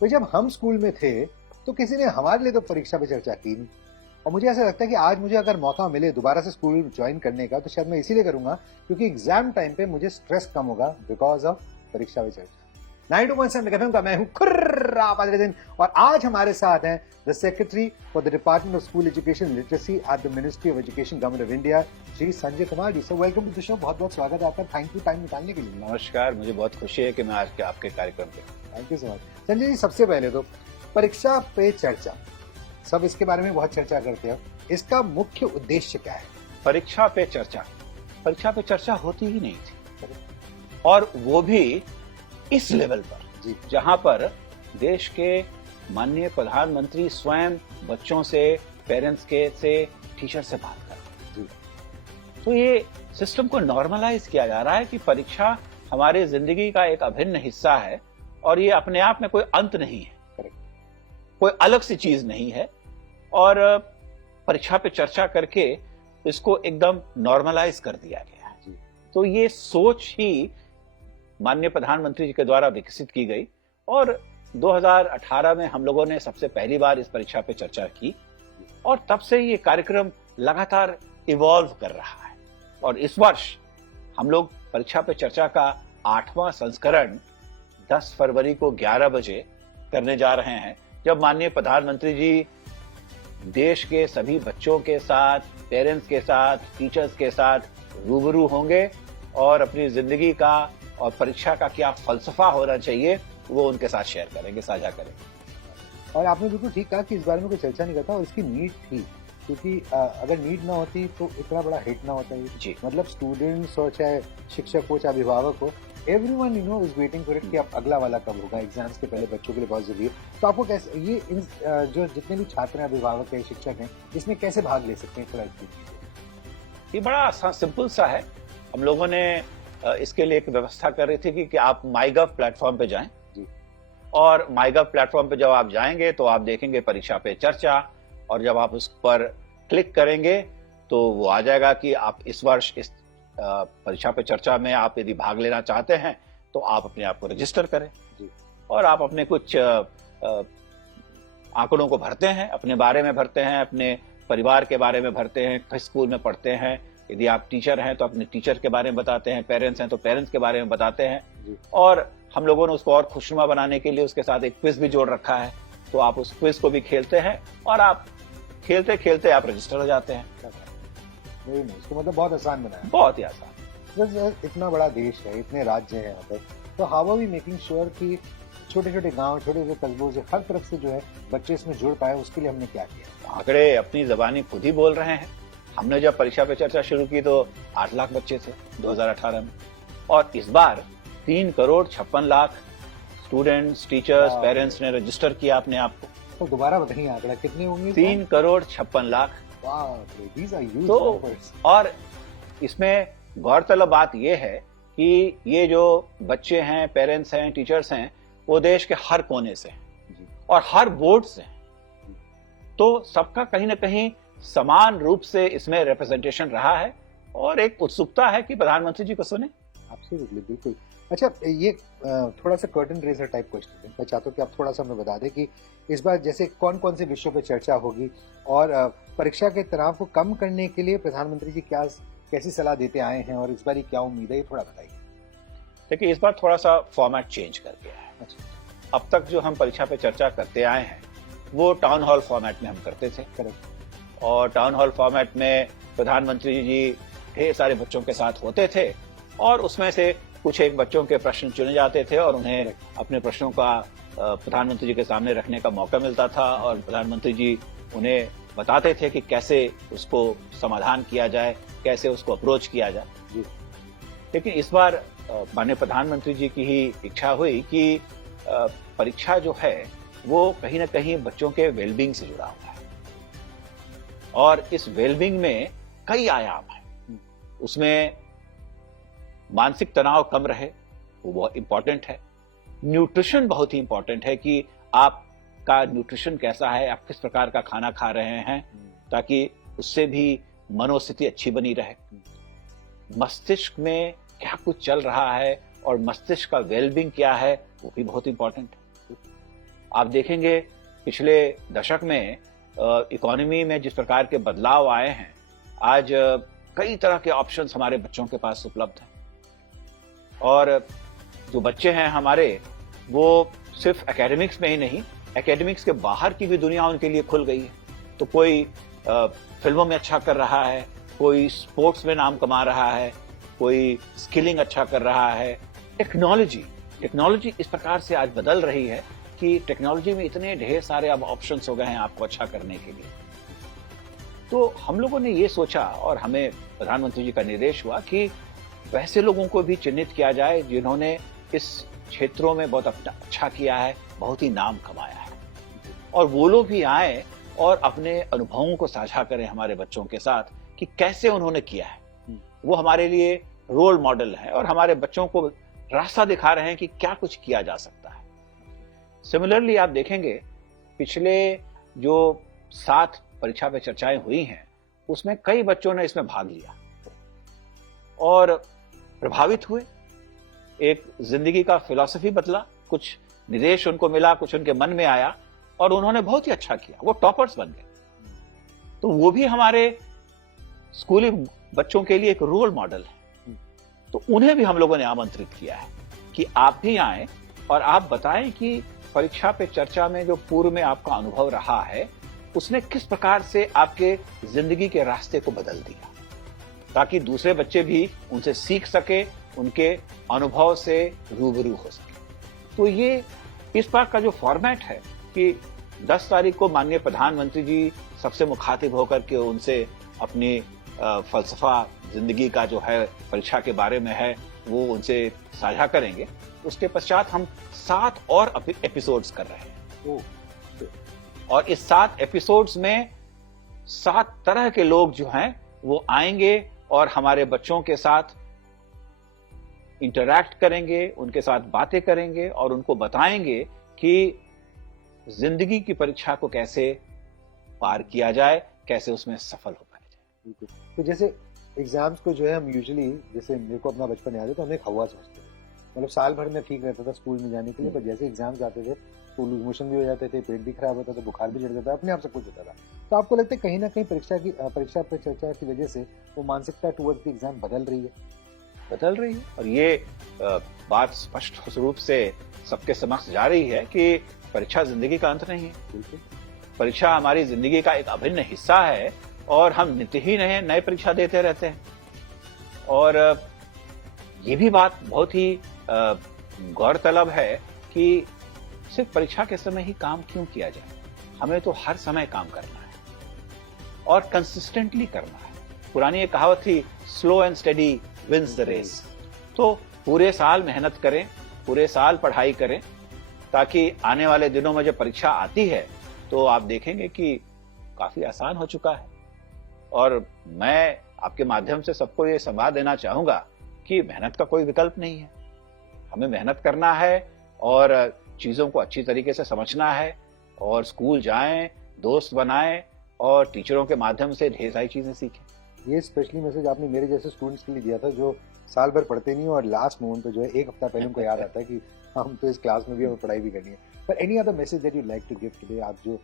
तो जब हम स्कूल में थे तो किसी ने हमारे लिए तो परीक्षा पे चर्चा की नहीं। और मुझे ऐसा लगता है कि आज मुझे अगर मौका मिले दोबारा से स्कूल ज्वाइन करने का तो शायद मैं इसीलिए करूंगा क्योंकि एग्जाम टाइम पे मुझे स्ट्रेस कम होगा बिकॉज ऑफ परीक्षा पे चर्चा। 92.7 एफएम का मैं हूं खुर्रा दिन और आज हमारे साथ हैं the secretary for the department of school education literacy at the ministry of education government of India Shri Sanjay Kumar ji. Sir welcome to the show, बहुत बहुत स्वागत है आपका। थैंक यू टाइम निकालने के लिए। नमस्कार, मुझे बहुत खुशी है कि मैं आज के आपके कार्यक्रम पे। Thank you so much. Sanjay ji, सबसे पहले तो परीक्षा पे चर्चा, सब इसके बारे में बहुत चर्चा करते हैं, इसका मुख्य उद्देश्य क्या है? परीक्षा पे चर्चा होती ही नहीं थी, और वो भी इस लेवल पर जी। जहां पर देश के माननीय प्रधानमंत्री स्वयं बच्चों से, पेरेंट्स के से, टीचर से बात कर रहे हैं। तो ये सिस्टम को नॉर्मलाइज किया जा रहा है कि परीक्षा हमारी जिंदगी का एक अभिन्न हिस्सा है और ये अपने आप में कोई अंत नहीं है, कोई अलग सी चीज नहीं है। और परीक्षा पे चर्चा करके इसको एकदम नॉर्मलाइज कर दिया गया है। तो ये सोच ही माननीय प्रधानमंत्री जी के द्वारा विकसित की गई और 2018 में हम लोगों ने सबसे पहली बार इस परीक्षा पे चर्चा की और तब से ये कार्यक्रम लगातार इवॉल्व कर रहा है। और इस वर्ष हम लोग परीक्षा पे चर्चा का 8वां संस्करण 10 फरवरी को 11 बजे करने जा रहे हैं, जब माननीय प्रधानमंत्री जी देश के सभी बच्चों के साथ, पेरेंट्स के साथ, टीचर्स के साथ रूबरू होंगे और अपनी जिंदगी का और परीक्षा का क्या फलसफा होना चाहिए वो उनके साथ शेयर करेंगे, साझा करेंगे। और आपने बिल्कुल ठीक कहा कि इस बारे में कोई चर्चा नहीं करता और इसकी नीड थी, क्योंकि अगर नीड ना होती तो इतना बड़ा हिट ना होता जी। मतलब स्टूडेंट्स हो, चाहे शिक्षक हो, चाहे अभिभावक हो, everyone is waiting for it कि अब अगला वाला कब होगा। एग्जाम्स के पहले बच्चों के लिए बहुत जरूरी है। तो आपको कैसे ये जो जितने भी छात्र हैं, अभिभावक हैं, शिक्षक हैं, इसमें कैसे भाग ले सकते हैं? थोड़ा ये बड़ा आसान सिंपल सा है। हम लोगों ने इसके लिए एक व्यवस्था कर रही थी कि आप माईगव प्लेटफॉर्म पे जाएं जी। और माईगव प्लेटफॉर्म पे जब आप जाएंगे तो आप देखेंगे परीक्षा पे चर्चा, और जब आप उस पर क्लिक करेंगे तो वो आ जाएगा कि आप इस वर्ष इस परीक्षा पे चर्चा में आप यदि भाग लेना चाहते हैं तो आप अपने आप को रजिस्टर करें जी। और आप अपने कुछ आंकड़ों को भरते हैं, अपने बारे में भरते हैं, अपने परिवार के बारे में भरते हैं, किस स्कूल में पढ़ते हैं। यदि आप टीचर हैं तो अपने टीचर के बारे में बताते हैं, पेरेंट्स हैं तो पेरेंट्स के बारे में बताते हैं जी। और हम लोगों ने उसको और खुशनुमा बनाने के लिए उसके साथ एक क्विज भी जोड़ रखा है। तो आप उस क्विज को भी खेलते हैं और आप खेलते खेलते आप रजिस्टर हो जाते हैं। इसको मतलब बहुत आसान बनाया, बहुत ही आसान। इतना बड़ा देश है, इतने राज्य हैं यहाँ पर, तो how are we making sure कि छोटे छोटे गांव, छोटे छोटे कस्बों से हर तरफ से जो है बच्चे इसमें जुड़ पाए, उसके लिए हमने क्या किया? आंकड़े अपनी जबानी खुद ही बोल रहे हैं। हमने जब परीक्षा पे चर्चा शुरू की तो 8 लाख बच्चे थे 2018 में, और इस बार 3,56,00,000 स्टूडेंट्स, टीचर्स, पेरेंट्स ने रजिस्टर किया अपने आप को। तो दोबारा बताइए आंकड़ा कितने होंगे? 3,56,00,000। तो और इसमें गौरतलब बात यह है कि ये जो बच्चे हैं, पेरेंट्स हैं, टीचर्स हैं, वो देश के हर कोने से हैं और हर बोर्ड से हैं। तो सबका कहीं ना कहीं समान रूप से इसमें रिप्रेजेंटेशन रहा है और एक उत्सुकता है कि प्रधानमंत्री जी को सुने। एब्सोल्युटली, बिल्कुल। अच्छा, ये थोड़ा सा कर्टन रेजर टाइप क्वेश्चन है, मैं चाहता हूँ कि आप थोड़ा सा हमें बता दें कि इस बार जैसे कौन कौन से विषयों पे चर्चा होगी और परीक्षा के तनाव को कम करने के लिए प्रधानमंत्री जी कैसी सलाह देते आए हैं और इस बार क्या उम्मीद है, ये थोड़ा बताइए। देखिए, इस बार थोड़ा सा फॉर्मेट चेंज कर दिया है। अच्छा। अब तक जो हम परीक्षा पे चर्चा करते आए हैं वो टाउन हॉल फॉर्मेट में हम करते थे। करेक्ट। और टाउन हॉल फॉर्मेट में प्रधानमंत्री जी ढेर सारे बच्चों के साथ होते थे और उसमें से कुछ एक बच्चों के प्रश्न चुने जाते थे और उन्हें अपने प्रश्नों का प्रधानमंत्री जी के सामने रखने का मौका मिलता था और प्रधानमंत्री जी उन्हें बताते थे कि कैसे उसको समाधान किया जाए, कैसे उसको अप्रोच किया जाए। जी। लेकिन इस बार माननीय प्रधानमंत्री जी की ही इच्छा हुई कि परीक्षा जो है वो कहीं ना कहीं बच्चों के वेलबींग से जुड़ा हुआ है और इस वेलबींग में कई आयाम हैं। उसमें मानसिक तनाव कम रहे, वो बहुत इंपॉर्टेंट है। न्यूट्रिशन बहुत ही इंपॉर्टेंट है कि आपका न्यूट्रिशन कैसा है, आप किस प्रकार का खाना खा रहे हैं, ताकि उससे भी मनोस्थिति अच्छी बनी रहे। मस्तिष्क में क्या कुछ चल रहा है और मस्तिष्क का वेलबींग क्या है, वो भी बहुत इंपॉर्टेंट है। आप देखेंगे पिछले दशक में इकोनॉमी में जिस प्रकार के बदलाव आए हैं, आज कई तरह के ऑप्शंस हमारे बच्चों के पास उपलब्ध हैं। और जो बच्चे हैं हमारे, वो सिर्फ एकेडमिक्स में ही नहीं, एकेडमिक्स के बाहर की भी दुनिया उनके लिए खुल गई है। तो कोई फिल्मों में अच्छा कर रहा है, कोई स्पोर्ट्स में नाम कमा रहा है, कोई स्किलिंग अच्छा कर रहा है। टेक्नोलॉजी इस प्रकार से आज बदल रही है कि टेक्नोलॉजी में इतने ढेर सारे अब ऑप्शंस हो गए हैं आपको अच्छा करने के लिए। तो हम लोगों ने ये सोचा और हमें प्रधानमंत्री जी का निर्देश हुआ कि वैसे लोगों को भी चिन्हित किया जाए जिन्होंने इस क्षेत्रों में बहुत अच्छा किया है, बहुत ही नाम कमाया है, और वो लोग भी आए और अपने अनुभवों को साझा करें हमारे बच्चों के साथ कि कैसे उन्होंने किया है। वो हमारे लिए रोल मॉडल है और हमारे बच्चों को रास्ता दिखा रहे हैं कि क्या कुछ किया जा सकता है। सिमिलरली आप देखेंगे पिछले जो 7 परीक्षा पे चर्चाएं हुई हैं, उसमें कई बच्चों ने इसमें भाग लिया और प्रभावित हुए। एक जिंदगी का फिलॉसफी बदला, कुछ निर्देश उनको मिला, कुछ उनके मन में आया और उन्होंने बहुत ही अच्छा किया, वो टॉपर्स बन गए। तो वो भी हमारे स्कूली बच्चों के लिए एक रोल मॉडल है। तो उन्हें भी हम लोगों ने आमंत्रित किया है कि आप भी आएं और आप बताएं कि परीक्षा पे चर्चा में जो पूर्व में आपका अनुभव रहा है, उसने किस प्रकार से आपके जिंदगी के रास्ते को बदल दिया, ताकि दूसरे बच्चे भी उनसे सीख सके, उनके अनुभव से रूबरू हो सके। तो ये इस बार का जो फॉर्मेट है कि 10 तारीख को माननीय प्रधानमंत्री जी सबसे मुखातिब होकर के उनसे अपनी फलसफा जिंदगी का जो है परीक्षा के बारे में है वो उनसे साझा करेंगे। उसके पश्चात हम 7 और एपिसोड्स कर रहे हैं और इस 7 एपिसोड्स में 7 तरह के लोग जो हैं वो आएंगे और हमारे बच्चों के साथ इंटरैक्ट करेंगे, उनके साथ बातें करेंगे और उनको बताएंगे कि जिंदगी की परीक्षा को कैसे पार किया जाए, कैसे उसमें सफल हो पाया जाए। तो जैसे एग्जाम्स को जो है हम यूजुअली, जैसे मेरे को अपना बचपन याद है, तो हम एक हवा समझते हैं। मतलब साल भर में ठीक रहता था स्कूल में जाने के लिए, पर जैसे एग्जाम्स आते थे तो लूज मोशन भी हो जाते थे, पेट भी खराब होता था, बुखार भी चढ़ जाता था, अपने आप सब कुछ होता था। तो आपको लगता है कहीं ना कहीं परीक्षा पे चर्चा की वजह से वो मानसिकता टुवर्ड्स द एग्जाम बदल रही है? बदल रही है और ये बात स्पष्ट रूप से सबके समक्ष जा रही है कि परीक्षा जिंदगी का अंत नहीं है। बिल्कुल, परीक्षा हमारी जिंदगी का एक अभिन्न हिस्सा है और हम नित्य ही नए परीक्षा देते रहते हैं। और ये भी बात बहुत ही गौरतलब है कि सिर्फ परीक्षा के समय ही काम क्यों किया जाए, हमें तो हर समय काम करना है और कंसिस्टेंटली करना है। पुरानी एक कहावत थी, slow and steady wins the race. तो पूरे साल मेहनत करें, पूरे साल पढ़ाई करें, ताकि आने वाले दिनों में जब परीक्षा आती है तो आप देखेंगे कि काफी आसान हो चुका है। और मैं आपके माध्यम से सबको ये संवाद देना चाहूंगा कि मेहनत का कोई विकल्प नहीं है। हमें मेहनत करना है और चीजों को अच्छी तरीके से समझना है और स्कूल जाएं, दोस्त बनाएं और टीचरों के माध्यम से ढेर सारी चीजें सीखें। ये स्पेशली मैसेज आपने मेरे जैसे स्टूडेंट्स के लिए दिया था जो साल भर पढ़ते नहीं और लास्ट मोमेंट पे जो है एक हफ्ता पहले उनको याद आता है कि हम तो इस क्लास में भी हमें पढ़ाई भी करनी है। पर any other message that you like to give today, आप जो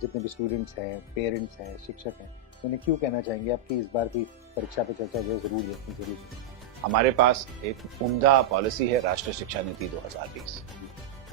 जितने भी स्टूडेंट्स हैं, पेरेंट्स हैं, शिक्षक हैं, उन्हें क्यों कहना चाहेंगे आपकी इस बार की परीक्षा पे चर्चा जो जरूर है? हमारे पास एक उम्दा पॉलिसी है राष्ट्रीय शिक्षा नीति 2020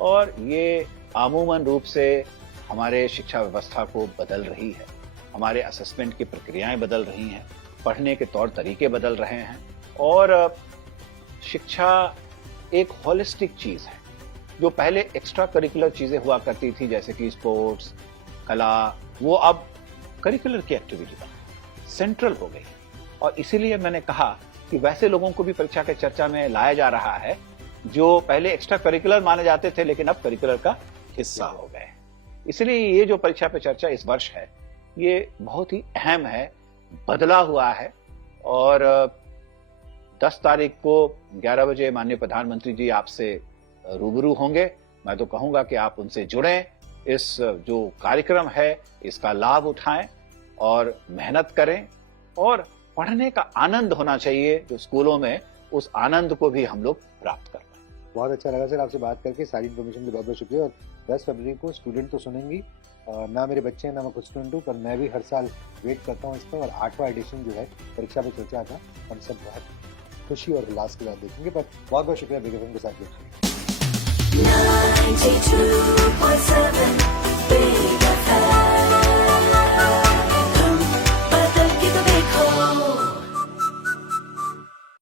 और ये आमूमन रूप से हमारे शिक्षा व्यवस्था को बदल रही है। हमारे असेसमेंट की प्रक्रियाएं बदल रही हैं, पढ़ने के तौर तरीके बदल रहे हैं और शिक्षा एक होलिस्टिक चीज है। जो पहले एक्स्ट्रा करिकुलर चीजें हुआ करती थी जैसे कि स्पोर्ट्स, कला, वो अब करिकुलर की एक्टिविटी बन सेंट्रल हो गई। और इसीलिए मैंने कहा कि वैसे लोगों को भी परीक्षा के चर्चा में लाया जा रहा है जो पहले एक्स्ट्रा करिकुलर माने जाते थे लेकिन अब करिकुलर का हिस्सा हो गए। इसलिए ये जो परीक्षा पे चर्चा इस वर्ष है ये बहुत ही अहम है, बदला हुआ है। और 10 तारीख को 11 बजे माननीय प्रधानमंत्री जी आपसे रूबरू होंगे। मैं तो कहूंगा कि आप उनसे जुड़ें, इस जो कार्यक्रम है इसका लाभ उठाएं और मेहनत करें और पढ़ने का आनंद होना चाहिए जो स्कूलों में, उस आनंद को भी हम लोग प्राप्त कर पाएं। बहुत अच्छा लगा सर आपसे बात करके, सारी इन्फॉर्मेशन के लिए बहुत बहुत शुक्रिया। और 10 फरवरी को स्टूडेंट तो सुनेंगी, ना मेरे बच्चे हैं ना मैं खुद स्टूडेंट हूँ, पर मैं भी हर साल वेट करता हूँ इसका। और 8वां एडिशन जो है परीक्षा पे चर्चा था, हम सब बहुत खुशी और उल्लास के साथ देखेंगे। पर बहुत बहुत शुक्रिया बिग एफएम के साथ जुड़ने के लिए। 92.7